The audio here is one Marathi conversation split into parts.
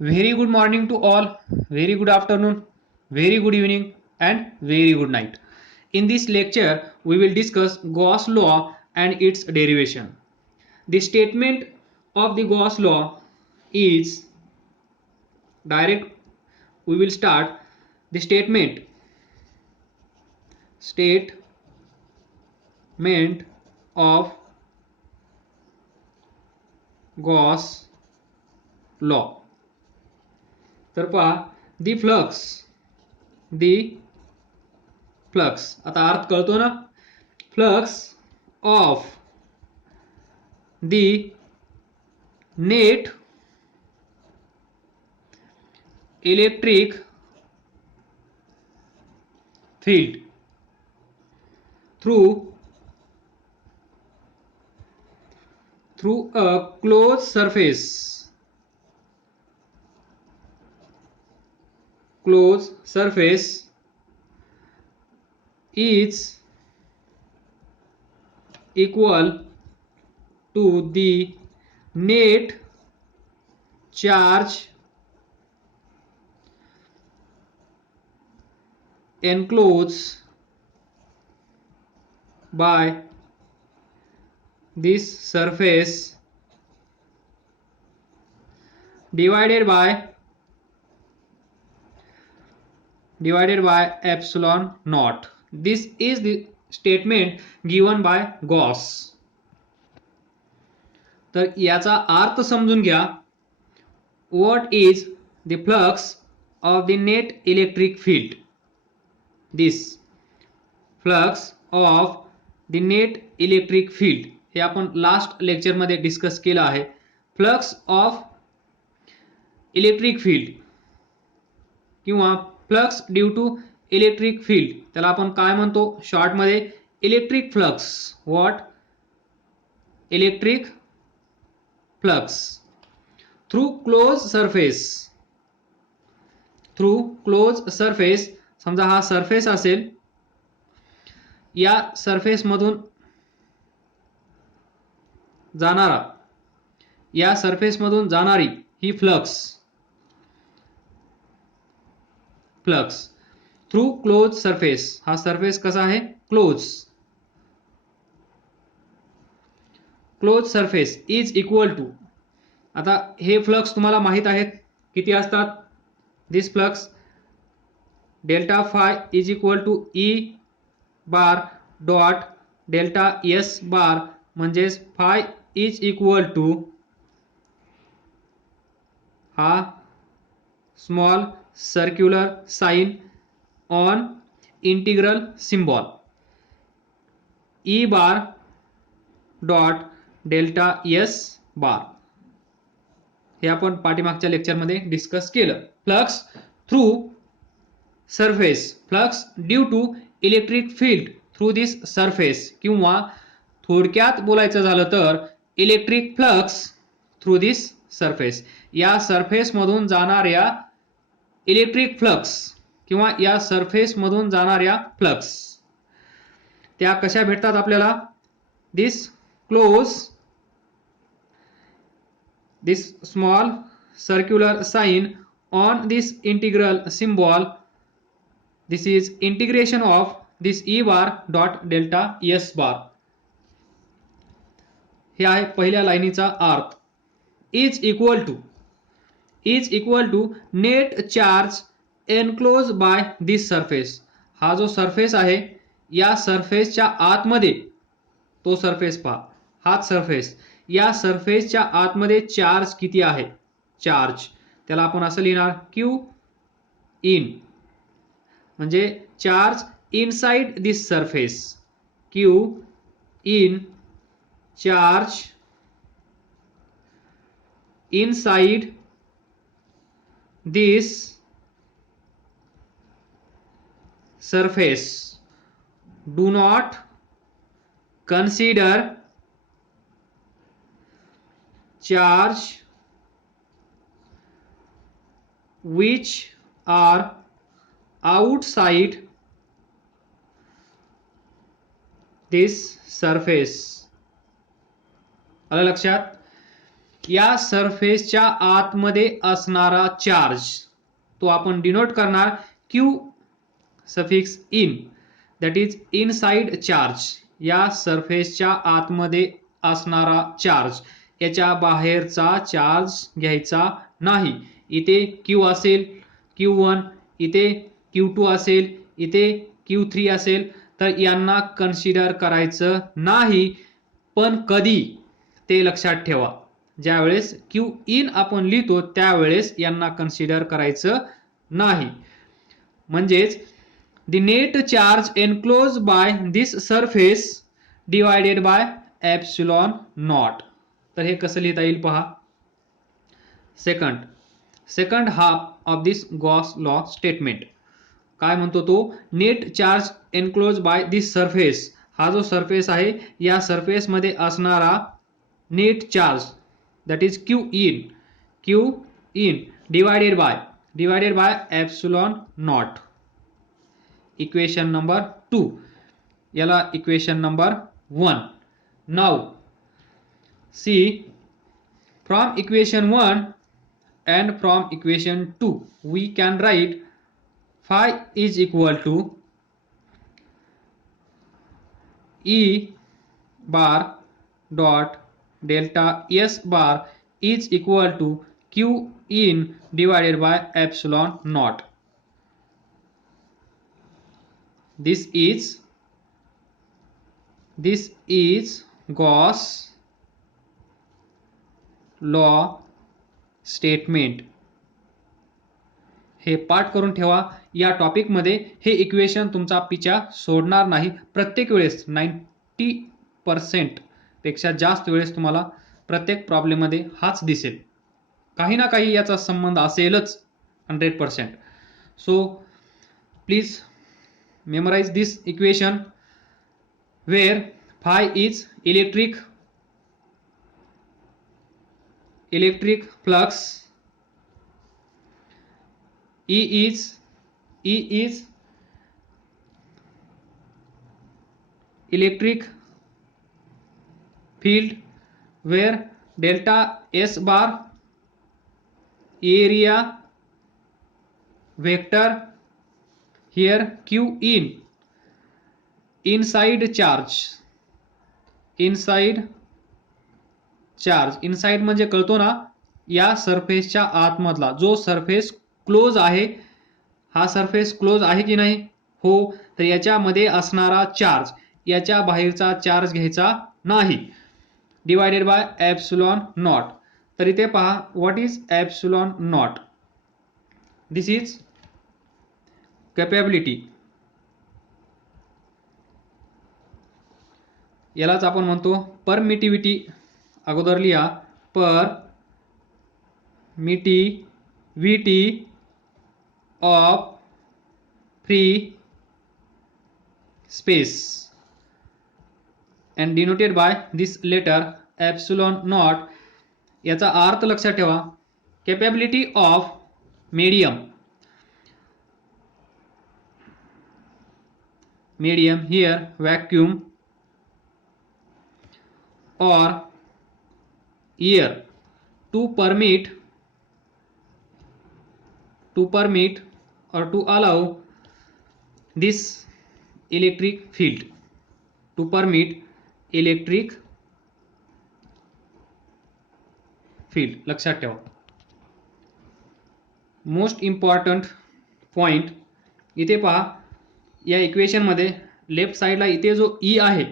Very good morning to all, very good afternoon, very good evening, and very good night. In this lecture, we will discuss Gauss law and its derivation. The statement of the Gauss law is direct. We will start the statement of Gauss law. तर पहा दी फ्लक्स आता अर्थ कळतो ना flux of the net electric field through a closed surface is equal to the net charge enclosed by this surface divided by epsilon naught. This is the statement given by Gauss. तर याचा अर्थ समजून घ्या. What is the flux of the net electric field? This flux of the net electric field हे आपण लास्ट लेक्चर मध्ये डिस्कस केलं आहे. फ्लक्स ऑफ इलेक्ट्रिक फील्ड किंवा flux due to electric field त्याला आपण काय म्हणतो शॉर्ट मध्ये electric flux. What? Electric flux through close surface. समजा हा सरफेस असेल, या सरफेस मधून जाणारी ही फ्लक्स थ्रू क्लोज सरफेस. हा सरफेस कसा आहे? Close surface is equal to. आता हे फ्लक्स तुम्हाला माहित आहेत किती असतात. This flux delta phi is equal to E bar dot delta S बार म्हणजेच फाय इज इक्वल टू हा small circular sign on integral symbol E bar dot delta S bar. हे आपण पाठीमागच्या लेक्चरमध्ये डिस्कस केलं. Flux through surface, flux due to electric field through this surface, किंवा थोडक्यात बोलायचं झालं तर electric flux through this surface. या सरफेस मधून जाणाऱ्या इलेक्ट्रिक फ्लक्स किंवा या सरफेस मधून जाणाऱ्या फ्लक्स त्या कशा भेटतात आपल्याला? दिस small circular sign on this integral symbol. This is integration of this e bar dot delta s bar. हे आहे पहिल्या लाईनीचा अर्थ. Is equal to net charge enclose by this surface. हा जो सरफेस आहे या सरफेसच्या आतमध्ये, तो सरफेस पहा, हाच सरफेस, या सरफेसच्या आतमध्ये चार्ज किती आहे? चार्ज त्याला आपण असं लिहिणार क्यू इन, म्हणजे charge inside this surface. Q in charge inside this surface. Do not consider charge which are outside this surface. आलं लक्षात? या सरफेसच्या आतमध्ये असणारा चार्ज तो आपण डिनोट करणार Q suffix in, that is inside charge. या सरफेसच्या आतमध्ये असणारा चार्ज, याच्या बाहेरचा चार्ज घ्यायचा नाही. इथे क्यू असेल Q1, इथे Q2 असेल, इथे Q3 असेल, तर यांना कन्सिडर करायचं नाही. पण कधी ते लक्षात ठेवा, ज्यावेळेस Q इन आपण लिहितो त्यावेळेस यांना कन्सिडर करायचं नाही. म्हणजेच the net charge enclosed by this surface divided by epsilon naught. तर हे कसं लिहिता येईल पहा. Second half of this Gauss law statement काय म्हणतो तो, net charge enclose by this surface, हा जो सरफेस आहे या सरफेस मध्ये असणारा net charge that is Q in divided by epsilon not. Equation number 2, याला equation number 1. Now see from equation 1 and from equation 2 we can write phi is equal to E bar dot delta S bar is equal to Q in divided by epsilon naught. This is Gauss law statement. हे पाठ करून ठेवा. या टॉपिक मध्ये हे इक्वेशन तुमचा पिछा सोडणार नाही. प्रत्येक वेळेस 90% पेक्षा जास्त वेळेस तुम्हाला प्रत्येक प्रॉब्लेम मध्ये हाच दिसेल. काही ना काही याचा संबंध असेलच 100%. So please memorize this equation where phi is electric flux, E is electric field, where delta S bar area vector, here Q in inside charge. Inside म्हणजे कळतो ना, या सरफेसच्या आतमधला जो सरफेस क्लोज आहे, हा सरफेस क्लोज आहे की नाही, हो, तर याच्यामध्ये असणारा चार्ज, याच्या बाहेरचा चार्ज घ्यायचा नाही. Divided by epsilon naught. तर इथे पहा, what is epsilon naught. This is capability. यालाच आपण म्हणतो परमिटिव्हिटी. अगोदर लिहा permittivity of free space and denoted by this letter epsilon naught. याचा अर्थ लक्षात ठेवा, capability of medium here vacuum or air to permit or to allow this electric field, to permit electric field. लक्षात ठेवा. मोस्ट इम्पॉर्टंट पॉइंट इथे पहा, या इक्वेशन मध्ये लेफ्ट साइडला इथे जो E आहे,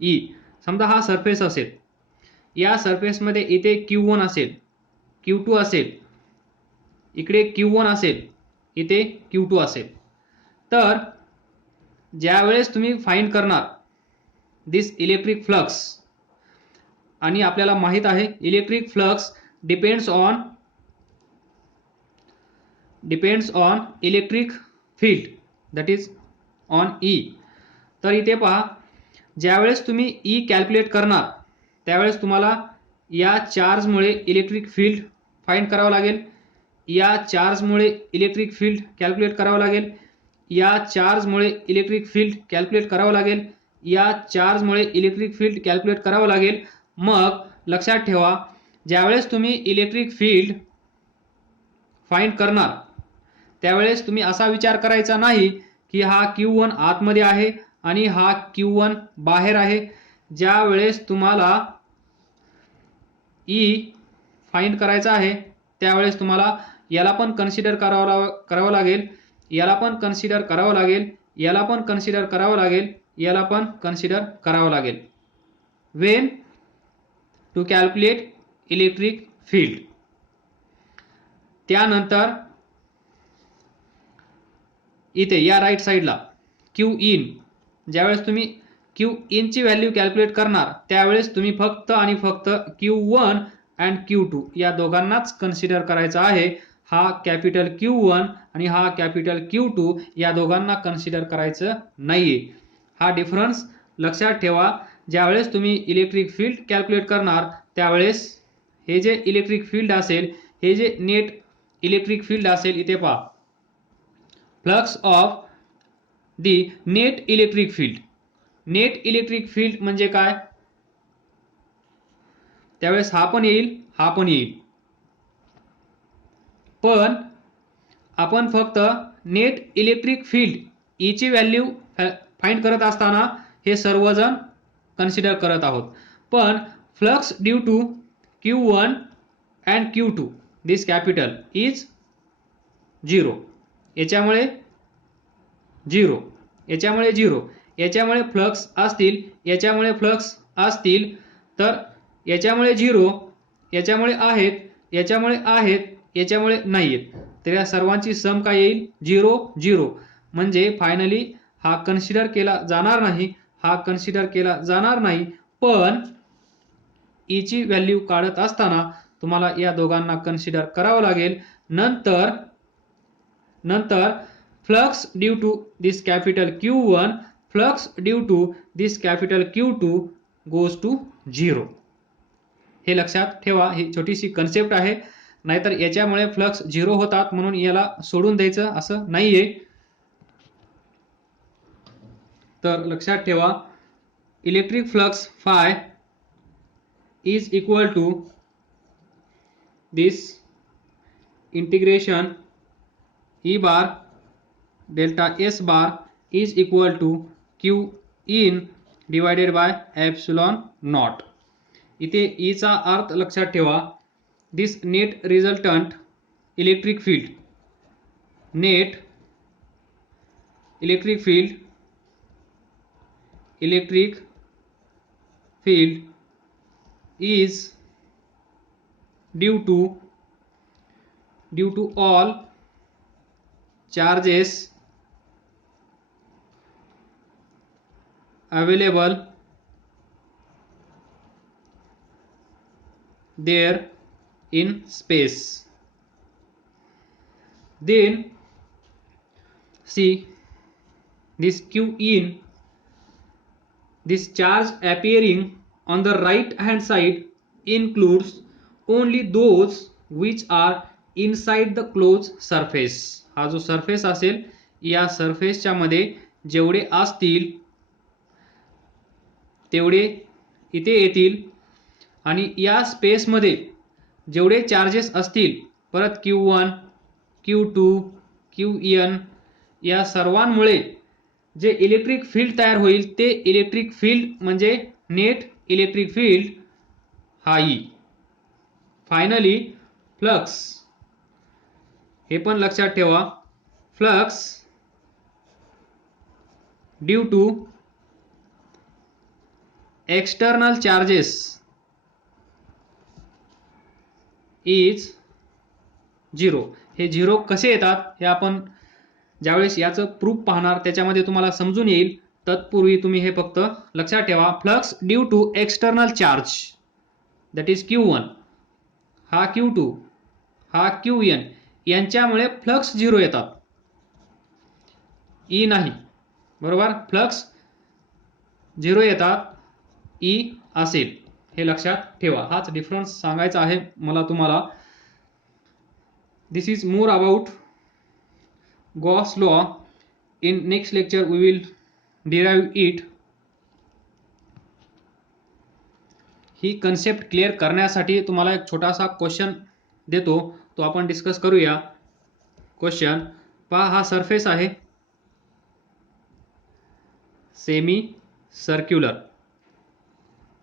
E समजा हा सरफेस असेल, या सरफेस मध्ये इथे Q1 असेल, Q2 असेल, इकडे Q1 असेल, इथे Q2 असेल. तर ज्यावेळेस तुम्ही फाइंड करणार दिस इलेक्ट्रिक फ्लक्स, आणि आपल्याला माहित आहे electric flux depends on electric field, that is on E. तर इथे पहा, ज्यावेळेस तुम्ही E कॅल्क्युलेट करणार त्यावेळेस तुम्हाला या चार्जमुळे इलेक्ट्रिक फील्ड फाइंड करावं लागेल, या चार्जमुळे इलेक्ट्रिक फील्ड कॅल्क्युलेट करावं लागेल, या चार्जमुळे इलेक्ट्रिक फील्ड कॅल्क्युलेट करावं लागेल, या चार्जमुळे इलेक्ट्रिक फील्ड कॅल्क्युलेट करावं लागेल. मग लक्षात ठेवा, ज्यावेळेस तुम्ही इलेक्ट्रिक फील्ड फाइंड करणार त्यावेळेस तुम्ही असा विचार करायचा नाही की हा Q1 आतमध्ये आहे आणि हा Q1 बाहेर आहे. ज्या वेळेस तुम्हाला E फाइंड करायचा आहे त्यावेळेस तुम्हाला याला पण कन्सिडर करावं लागेल, याला पण कन्सिडर करावं लागेल, याला पण कन्सिडर करावं लागेल, याला पण कन्सिडर करावं लागेल when to calculate electric field. त्यानंतर इथे या राईट साईडला Q in, ज्यावेळेस तुम्ही Q in ची व्हॅल्यू कॅल्क्युलेट करणार त्यावेळेस तुम्ही फक्त आणि फक्त Q1 अँड Q2 या दोघांनाच कन्सिडर करायचा आहे. हा कॅपिटल Q1 आणि हा कॅपिटल Q2 या दोघांना कन्सिडर करायचं नाहीये. हा डिफरन्स लक्षात ठेवा. ज्यावेळेस तुम्ही इलेक्ट्रिक फील्ड कॅल्क्युलेट करणार त्यावेळेस हे जे इलेक्ट्रिक फील्ड असेल, हे जे नेट इलेक्ट्रिक फील्ड असेल, इथे पहा flux of the net electric field. Net electric field म्हणजे काय, त्यावेळेस हा पण येईल, हा पण येईल, पण आपण फक्त नेट इलेक्ट्रिक फील्ड E ची व्हॅल्यू फाइंड करत असताना हे सर्वजण कन्सिडर करत आहोत. पण flux due to Q1 and Q2 this capital is 0. याच्यामुळे 0, याच्यामुळे 0, याच्यामुळे फ्लक्स असतील, याच्यामुळे फ्लक्स असतील, तर याच्यामुळे 0, याच्यामुळे आहेत, याच्यामुळे आहेत, याच्यामुळे नाहीत, तर या सर्वांची सम काय येईल 0 0. म्हणजे फायनली हा कन्सिडर केला जाणार नाही, हा कन्सिडर केला जाणार नाही. पण E ची व्हॅल्यू काढत असताना तुम्हाला या दोघांना कन्सिडर करावं लागेल. नंतर flux due to this capital Q1, flux due to this capital Q2 goes to 0. हे लक्षात ठेवा. ही छोटीशी कन्सेप्ट आहे, नाहीतर याच्यामुळे फ्लक्स 0 होतात म्हणून याला सोडून द्यायचं असं नाहीये. तर लक्षात ठेवा electric flux phi is equal to this integration E bar delta S bar is equal to Q in divided by epsilon naught. इथे E चा अर्थ लक्षात ठेवा. This net resultant electric field, net electric field is due to all charges available there in space. Then see this Q in, this charge appearing on the right hand side includes only those which are inside the closed surface. हा जो सरफेस असेल या सरफेसच्या मध्ये जेवढे असतील तेवढे इथे येतील आणि या स्पेस मध्ये जेवढे चार्जेस असतील परत Q1 Q2 Qn या सर्वांमुळे जे इलेक्ट्रिक फील्ड तयार होईल ते इलेक्ट्रिक फील्ड म्हणजे नेट इलेक्ट्रिक फील्ड हा E. फायनली फ्लक्स, हे पण लक्षात ठेवा, flux due to external charges is 0. हे 0 कसे येतात हे आपण ज्यावेळेस याचं प्रूफ पाहणार त्याच्यामध्ये तुम्हाला समजून येईल. तत्पूर्वी तुम्ही हे फक्त लक्षात ठेवा. Flux due to external charge that is Q1, हा Q2, हा Qn, यांच्यामुळे फ्लक्स 0 येतात, E नाही. बरोबर, फ्लक्स 0 येतात, E असेल. हे लक्षात ठेवा. हाच डिफरन्स सांगायचा आहे मला तुम्हाला. This is more about Gauss law. In next lecture we will derive it. ही कन्सेप्ट क्लिअर करण्यासाठी तुम्हाला एक छोटासा क्वेश्चन देतो, तो आपण डिस्कस करूया. क्वेश्चन पहा, हा सरफेस आहे सेमी सर्क्युलर,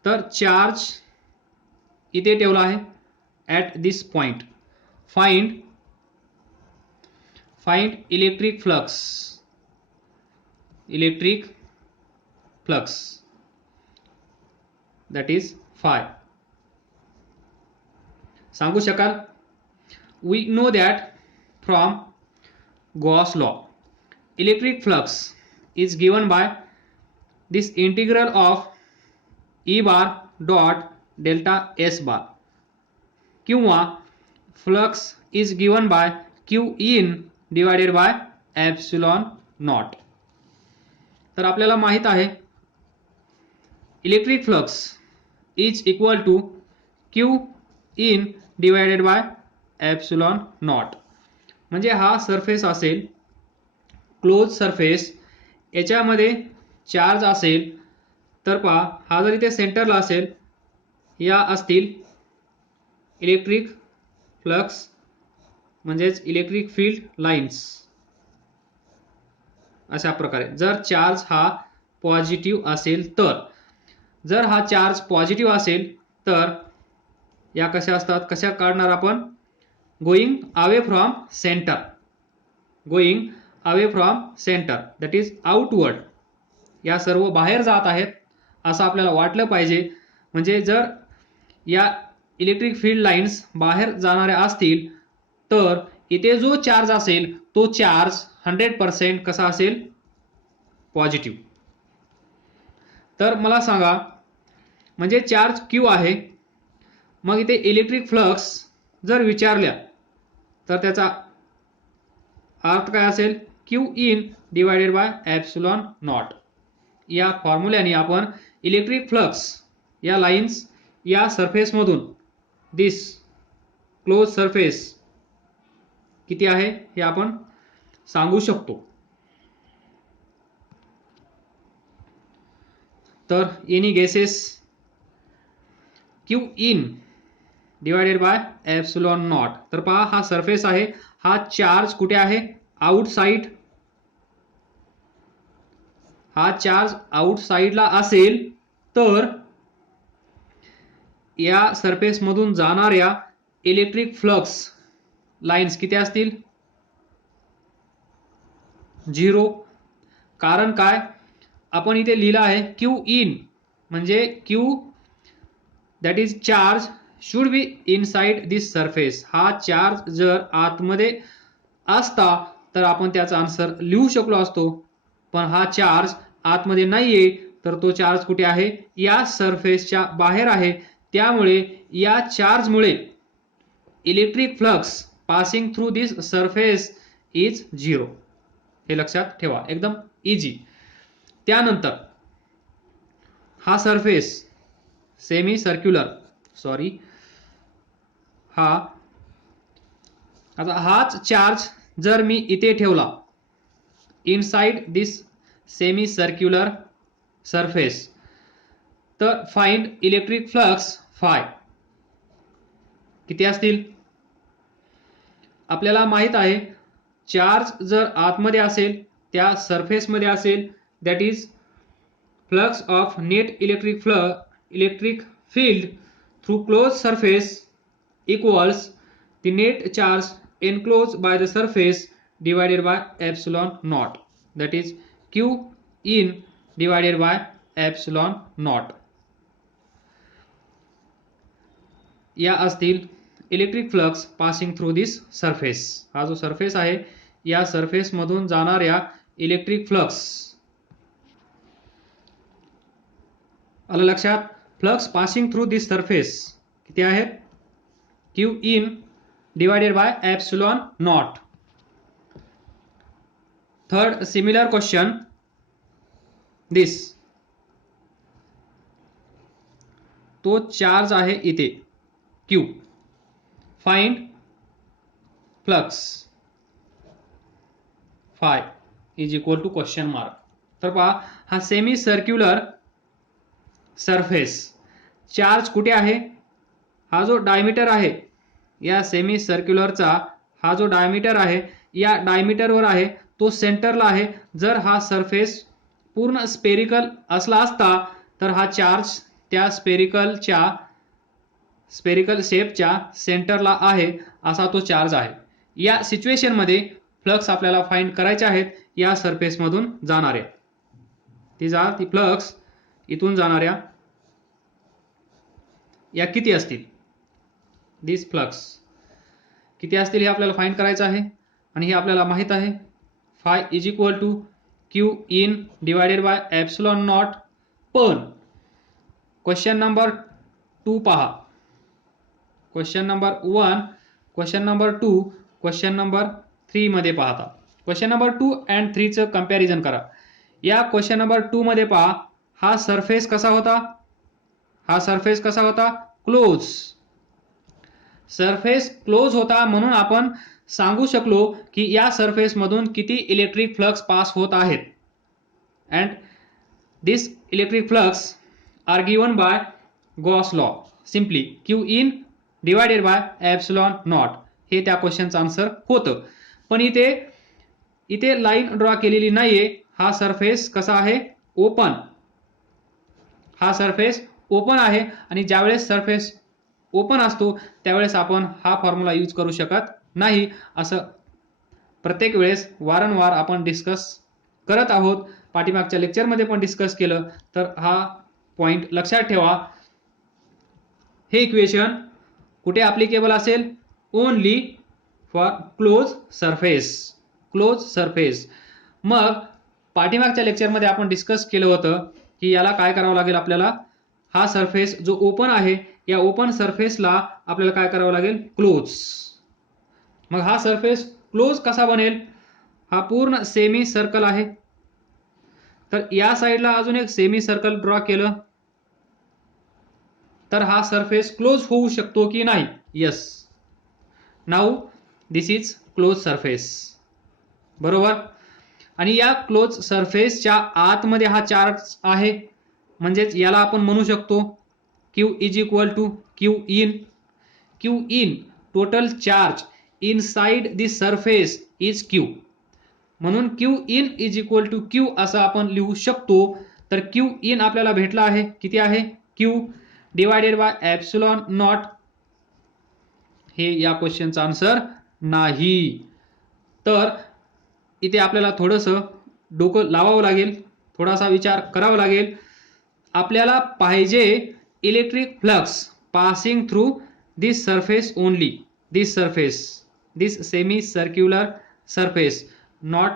तर चार्ज इथे ठेवला आहे at this point. Find electric flux that is phi. सांगू शकाल? We know that from Gauss law electric flux is given by this integral of E bar dot delta S bar, किंवा flux is given by Q in divided by epsilon naught. तर आपल्याला माहित आहे electric flux is equal to Q in divided by epsilon naught. म्हणजे हा सरफेस असेल क्लोज सरफेस, याच्यामध्ये चार्ज असेल, तर पहा हा जर इथे सेंटरला असेल, या असतील इलेक्ट्रिक फ्लक्स म्हणजेच इलेक्ट्रिक फील्ड लाईन्स. अशा प्रकारे जर चार्ज हा पॉझिटिव्ह असेल तर, जर हा चार्ज पॉझिटिव्ह असेल तर या कशा असतात, कशा काढणार आपण, going away from centre that is outward. या सर्व बाहेर जात आहेत असं आपल्याला वाटलं पाहिजे. म्हणजे जर या इलेक्ट्रिक फील्ड लाईन्स बाहेर जाणाऱ्या असतील तर इथे जो चार्ज असेल तो चार्ज 100% कसा असेल, पॉझिटिव्ह. तर मला सांगा, म्हणजे चार्ज क्यू आहे, मग इथे इलेक्ट्रिक फ्लक्स जर विचारल्या तर त्याचा अर्थ काय असेल, Q in divided by epsilon not. या फॉर्म्युल्याने आपण इलेक्ट्रिक फ्लक्स या लाईन्स या सरफेस मधून, दिस क्लोज सरफेस किती आहे हे आपण सांगू शकतो. तर any guesses, Q in divided by epsilon naught. तर पहा हा सरफेस आहे, हा चार्ज कुठे आहे, आउटसाइड. हा चार्ज आउटसाइडला असेल तर या सरफेस मधून जाणाऱ्या इलेक्ट्रिक फ्लक्स लाईन्स किती असतील, 0. कारण काय, आपण इथे लिहिलं आहे क्यू इन, म्हणजे Q that is charge should be inside this surface. हा चार्ज जर आतमध्ये असता तर आपण त्याचा आन्सर लिहू शकलो असतो, पण हा चार्ज आतमध्ये नाहीये, तर तो चार्ज कुठे आहे, या सरफेसच्या बाहेर आहे. त्यामुळे या चार्जमुळे electric flux passing through this surface is 0. हे लक्षात ठेवा, एकदम इजी. त्यानंतर हा सरफेस सेमी सर्क्युलर, आता हाच चार्ज जर मी इथे ठेवला इनसाइड दिस सेमी सर्क्युलर सरफेस, तर फाइंड इलेक्ट्रिक फ्लक्स फाय किती असतील. आपल्याला माहित आहे चार्ज जर आतमध्ये असेल, त्या सरफेस मध्ये असेल, that is flux of net electric field through close surface equals the net charge enclosed by the surface divided by epsilon naught, that is q in divided by epsilon naught. या असतील electric flux passing through this surface. हा जो सरफेस आहे या सरफेस मधून जाणाऱ्या इलेक्ट्रिक फ्लक्स, आलं लक्षात, flux passing through this surface किती आहेत, Q in divided by epsilon naught. Third similar question, this तो चार्ज आहे इथे Q. Find flux phi is equal to question mark. तर पहा हा सेमी सर्क्युलर सरफेस, चार्ज कुठे आहे? हा जो डायमीटर आहे या सेमी सर्क्युलरचा, हा जो डायमीटर आहे या डायमीटरवर आहे, तो सेंटरला आहे. जर हा सरफेस पूर्ण स्पेरिकल असला असता तर हा चार्ज त्या स्पेरिकल शेपच्या सेंटरला आहे, असा तो चार्ज आहे. या सिच्युएशन मध्ये फ्लक्स आपल्याला फाइंड करायचे आहेत या सरफेस मधून जाणाऱ्या. ती फ्लक्स इथून जाणाऱ्या या किती असतील? दिस फ्लक्स किती असतील हे आपल्याला फाइंड करायचं आहे. आणि हे आपल्याला माहित आहे, phi is equal to Q in divided by epsilon naught. पण क्वेश्चन नंबर 2 पहा, question number 1, question number 2, question number 3 मध्ये पाहता. क्वेश्चन नंबर 2 अँड 3 चं कंपॅरिझन करा. या क्वेश्चन नंबर 2 मध्ये पहा, हा सरफेस कसा होता? हा सरफेस कसा होता? क्लोज. सरफेस क्लोज होता म्हणून आपण सांगू शकलो की या सरफेस मधून किती इलेक्ट्रिक फ्लक्स पास होत आहेत. And this electric flux are given by Gauss law, simply Q in divided by epsilon naught. हे त्या क्वेश्चनचं आन्सर होतं. पण इथे लाईन ड्रॉ केलेली नाहीये. हा सरफेस कसा आहे? ओपन. हा सरफेस ओपन आहे आणि ज्यावेळेस सरफेस ओपन असतो त्यावेळेस आपण हा फॉर्म्युला यूज करू शकत नाही. असं प्रत्येक वेळेस वारंवार आपण डिस्कस करत आहोत. पाठीमागच्या लेक्चरमध्ये पण डिस्कस केलं, तर हा पॉइंट लक्षात ठेवा. हे इक्वेशन कुठे ॲप्लिकेबल असेल? Only for close surface. Close surface. मग पाठीमागच्या लेक्चरमध्ये आपण डिस्कस केलं होतं की याला काय करावं लागेल आपल्याला? हा सरफेस जो ओपन आहे या ओपन सरफेसला आपल्याला काय करावं लागेल? क्लोज. मग हा सरफेस क्लोज कसा बनेल? हा पूर्ण सेमी सर्कल आहे, तर या साईडला अजून एक सेमी सर्कल ड्रॉ केलं तर हा सरफेस क्लोज होऊ शकतो की नाही? Yes. Now this is close surface. बरोबर. आणि या क्लोज सरफेसच्या आतमध्ये हा चार्ज आहे, म्हणजेच याला आपण म्हणू शकतो Q is equal to Q in. Q in total charge inside this surface is Q. म्हणून Q in is equal to Q असं आपण लिहू शकतो. तर क्यू इन आपल्याला भेटला आहे, किती आहे? Q divided by epsilon naught. हे या क्वेश्चनचा आन्सर नाही. तर इथे आपल्याला थोडंसं डोकं लावावं लागेल, थोडासा विचार करावा लागेल. आपल्याला पाहिजे electric flux passing through this surface only. This surface, this semicircular surface, not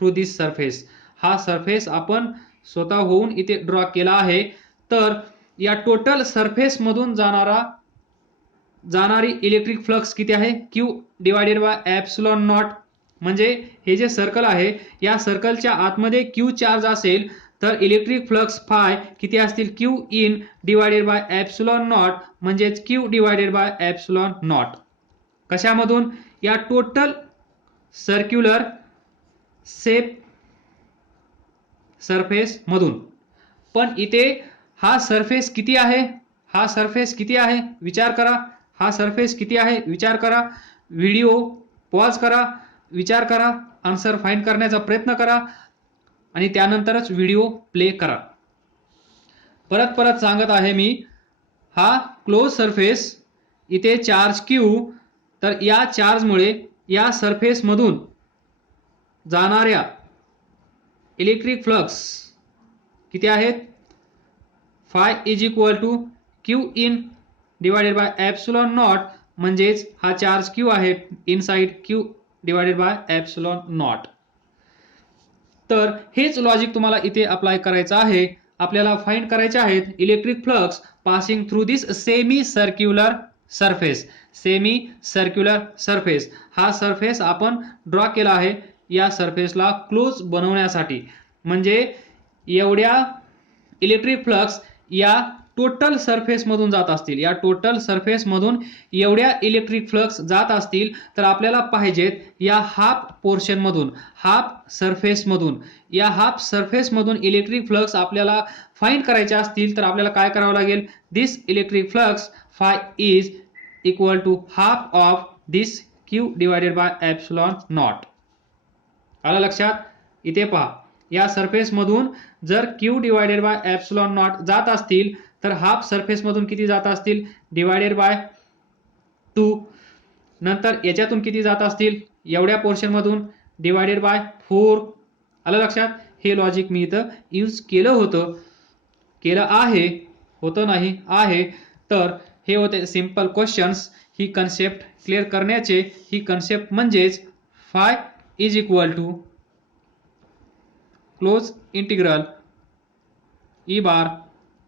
through this surface. हा सरफेस आपण स्वतः होऊन इथे ड्रॉ केला आहे. तर या टोटल सरफेस मधून जाणारी इलेक्ट्रिक फ्लक्स किती आहे? Q divided by epsilon naught. म्हणजे हे जे सर्कल आहे या सर्कलच्या आतमध्ये क्यू चार्ज असेल तर इलेक्ट्रिक फ्लक्स फाय किती असतील? Q in divided by epsilon naught, म्हणजेच Q divided by epsilon naught. कशामधून? या टोटल सर्क्युलर शेप सरफेस मधून. पण इथे हा सरफेस किती आहे? हा सरफेस किती आहे? विचार करा. हा सरफेस किती आहे? विचार करा. व्हिडिओ पॉज करा, विचार करा, आन्सर फाइंड करण्याचा प्रयत्न करा आणि त्यानंतरच व्हिडिओ प्ले करा. परत सांगत आहे मी, हा क्लोज सरफेस, इथे चार्ज क्यू. तर या चार्जमुळे या सरफेस मधून जाणाऱ्या इलेक्ट्रिक फ्लक्स किती आहेत? Phi is equal to Q in divided by epsilon naught, म्हणजेच हा चार्ज क्यू आहे inside Q divided by epsilon naught. तर हेच लॉजिक तुम्हाला इथे अप्लाय करायचं आहे. आपल्याला फाइंड करायचे आहेत electric flux passing through this semicircular surface. Semicircular surface, हा सरफेस आपण ड्रॉ केला आहे या सरफेसला क्लोज बनवण्यासाठी. म्हणजे एवढ्या इलेक्ट्रिक फ्लक्स या टोटल सरफेस मधून जात असतील, या टोटल सरफेस मधून एवढ्या इलेक्ट्रिक फ्लक्स जात असतील, तर आपल्याला पाहिजेत या हाफ पोर्शन मधून, हाफ सरफेस मधून, या हाफ सरफेस मधून इलेक्ट्रिक फ्लक्स आपल्याला फाइंड करायचे असतील, तर आपल्याला काय करावं लागेल, this electric flux phi is equal to half of this Q divided by epsilon naught. आलं लक्षात? इथे पहा, या सरफेस मधून जर Q divided by epsilon naught जात असतील, तर हाफ सरफेस मधून किती जात असतील, डिवायडेड बाय 2. नंतर याच्यातून किती जात असतील, एवढ्या पोर्शन मधून, डिवायडेड बाय 4. आलं लक्षात? हे लॉजिक मी इथं यूज केलं होतं, केलं आहे, होतं नाही आहे. तर हे होते सिंपल क्वेश्चन्स. ही कन्सेप्ट क्लिअर करण्याचे, ही कन्सेप्ट म्हणजेच phi is equal to close integral E bar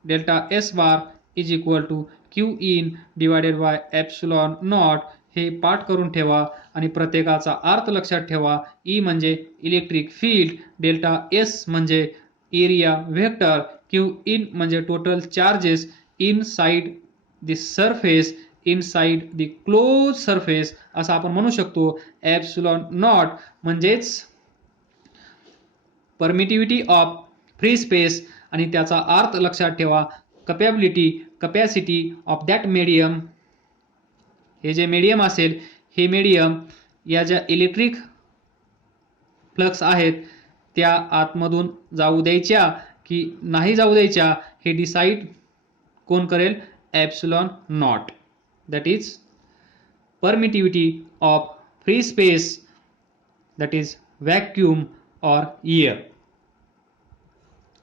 delta S bar is equal to Q in divided by epsilon naught. हे पाठ करून ठेवा आणि प्रत्येकाचा अर्थ लक्षात ठेवा. ई म्हणजे इलेक्ट्रिक फील्ड, डेल्टा एस म्हणजे एरिया व्हेक्टर, क्यू इन म्हणजे total charges inside the surface, inside the close surface असं आपण म्हणू शकतो. एप्सिलॉन नॉट म्हणजेच परमिटिव्हिटी ऑफ फ्री स्पेस आणि त्याचा अर्थ लक्षात ठेवा, कपॅसिटी ऑफ दॅट मीडियम. हे जे मीडियम असेल, हे मीडियम या ज्या इलेक्ट्रिक फ्लक्स आहेत त्या आतमधून जाऊ द्यायच्या की नाही जाऊ द्यायच्या, हे डिसाइड कोण करेल, epsilon not. That is permittivity of free space, that is vacuum और एयर.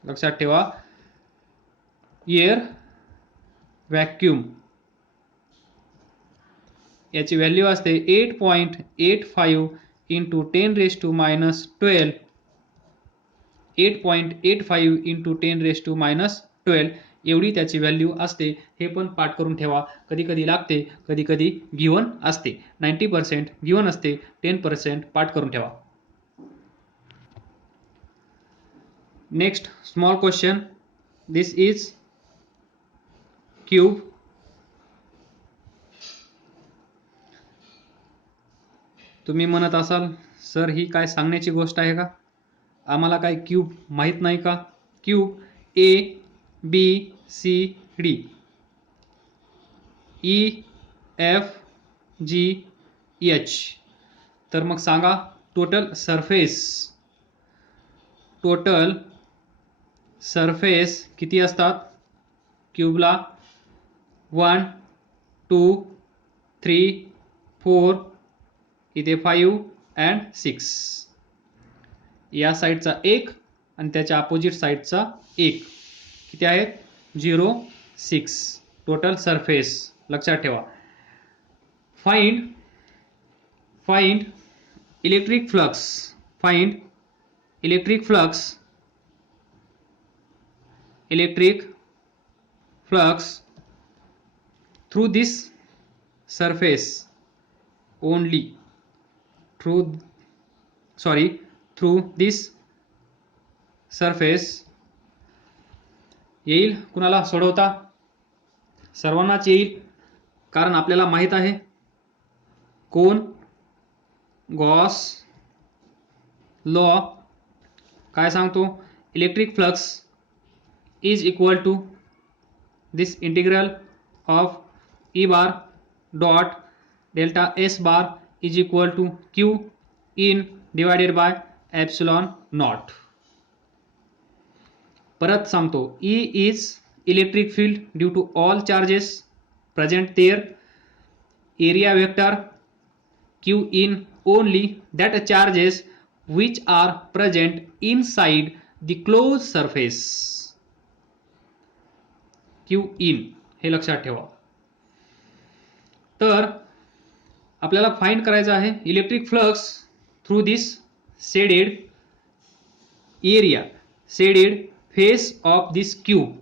लक्षात ठेवा, एयर, व्हॅक्यूम याची व्हॅल्यू असते 8.85 इंटू 10⁻⁻12, 8.85 इंटू 10⁻⁻12 एवढी त्याची व्हॅल्यू असते. हे पण पाठ करून ठेवा, कधी कधी लागते, कधी कधी गिवन असते. 90% गिवन असते, 10% पाठ करून ठेवा. Next small question. This is cube. तुम्ही म्हणत असाल, सर ही काय सांगण्याची गोष्ट आहे का, आम्हाला काय क्यूब माहित नाही का? Cube A B C D, E F G H. तर मग सांगा, टोटल सरफेस किती असतात क्यूबला? 1 2 3 4, इथे 5 and 6. या साईडचा 1 आणि त्याच्या अपोजिट साईडचा 1, किती आहेत? 0 6 टोटल सरफेस. लक्षात ठेवा. Find electric flux, find electric flux through this surface only, through this surface. येईल कुणाला सोडवता? सर्वांनाच येईल, कारण आपल्याला माहित आहे कोण, गॉस लॉ काय सांगतो, electric flux is equal to this integral of E bar dot delta S bar is equal to Q in divided by epsilon naught. परत सांगतो, E is electric field due to all charges present there, area vector, q in only that charges which are present inside the closed surface. q in हे लक्षात ठेवा. तर आपल्याला फाइंड करायचं आहे electric flux through this shaded area, shaded face of this cube.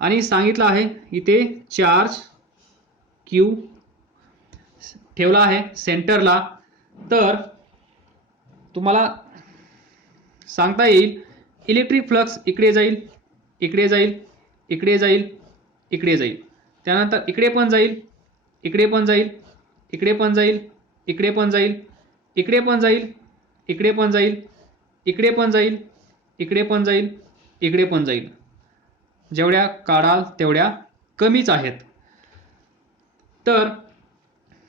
आणि सांगितलं आहे इथे चार्ज क्यू ठेवला आहे सेंटरला. तर तुम्हाला सांगता येईल इलेक्ट्रिक फ्लक्स इकडे जाईल, इकडे जाईल, इकडे जाईल, इकडे जाईल, त्यानंतर इकडे पण जाईल, इकडे पण जाईल, इकडे पण जाईल, इकडे पण जाईल, इकडे पण जाईल, इकडे पण जाईल, इकडे पण जाईल, इकडे पण जाईल, इकडे पण जाईल. जेवढ्या काढाल तेवढ्या कमीच आहेत. तर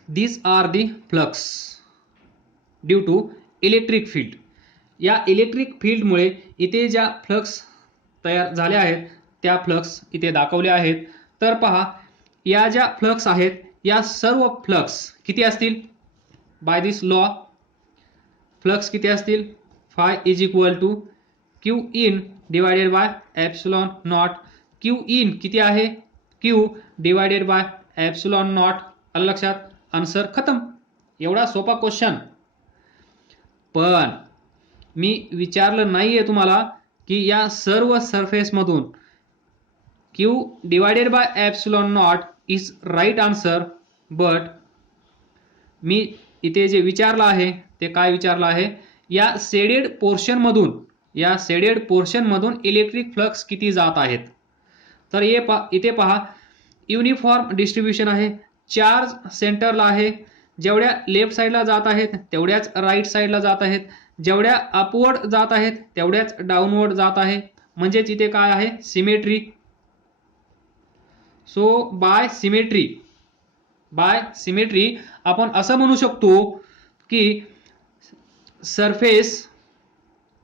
these are the flux due to electric field. या इलेक्ट्रिक फील्डमुळे इथे ज्या फ्लक्स तयार झाल्या आहेत त्या फ्लक्स इथे दाखवल्या आहेत. तर पहा, या ज्या फ्लक्स आहेत या सर्व फ्लक्स किती असतील? बाय दिस लॉ फ्लक्स किती असतील? Phi is equal to Q in divided by epsilon naught. Q in किती आहे? Q divided by epsilon naught. आलं लक्षात? आन्सर खतम. एवढा सोपा क्वेश्चन. पण मी विचारलं नाहीये तुम्हाला की या सर्व सरफेस मधून Q divided by epsilon naught is right answer. But मी इथे जे विचारलं आहे ते काय विचारलं आहे? या शेडेड पोर्शन मधून इलेक्ट्रिक फ्लक्स किती जात आहेत? तर इथे पहा, युनिफॉर्म डिस्ट्रीब्यूशन आहे. चार्ज सेंटरला आहे. जेवढ्या लेफ्ट साईडला जात आहेत तेवढ्याच राईट साईडला जात आहेत. जेवढ्या अपवर्ड जात आहेत तेवढ्याच डाऊनवर्ड जात आहे. म्हणजेच इथे काय आहे? सिमेट्री. सो बाय सिमेट्री आपण असं म्हणू शकतो की surface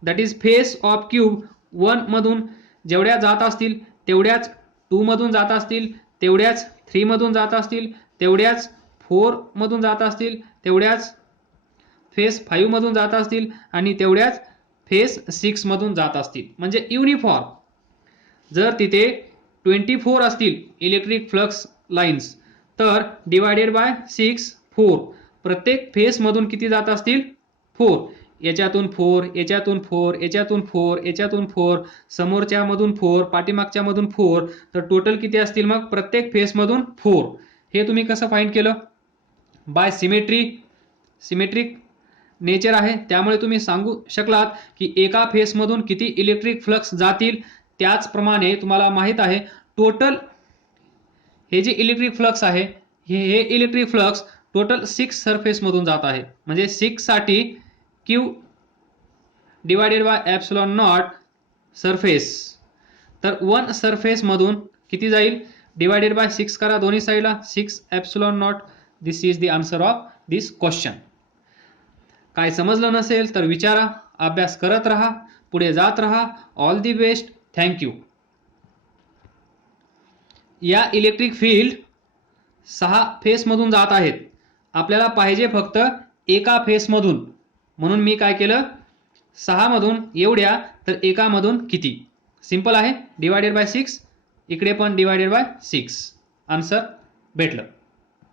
that is face of cube 1 मधून जेवढ्या जात असतील तेवढ्याच 2 मधून जात असतील, तेवढ्याच 3 मधून जात असतील, तेवढ्याच 4 मधून जात असतील, तेवढ्याच फेस 5 मधून जात असतील आणि तेवढ्याच फेस 6 मधून जात असतील. म्हणजे युनिफॉर्म. जर तिथे 24 असतील इलेक्ट्रिक फ्लक्स लाईन्स तर डिवायडेड बाय 6 4. प्रत्येक फेस मधून किती जात असतील? 4. याच्यातून 4, याच्यातून 4, याच्यातून 4, याच्यातून 4, समोरच्या मधून 4, पाठीमागच्या मधून 4. तर टोटल किती असतील मग प्रत्येक फेस मधून? 4. हे तुम्ही कसं फाइंड केलं? बाय सिमेट्रिक नेचर आहे त्यामुळे तुम्ही सांगू शकलात की एका फेस मधून किती इलेक्ट्रिक फ्लक्स जातील. त्याचप्रमाणे तुम्हाला माहित आहे टोटल हे जे इलेक्ट्रिक फ्लक्स आहे हे इलेक्ट्रिक फ्लक्स टोटल 6 सरफेस मधून जात आहे. म्हणजे 6 साठी Q divided by epsilon not surface. तर 1 सरफेस मधून किती जाईल? डिवायडेड बाय 6 करा दोन्ही साईडला. 6 epsilon naught. This is the answer of this question. काय समजलं नसेल तर विचारा. अभ्यास करत राहा, पुढे जात राहा. All the best. थँक्यू. या इलेक्ट्रिक फील्ड 6 फेस मधून जात आहेत. आपल्याला पाहिजे फक्त एका फेस मधून. म्हणून मी काय केलं? 6 मधून एवढ्या तर एका मधून किती? सिंपल आहे. Divided by 6. इकडे पण डिवायडेड बाय 6. आन्सर भेटलं.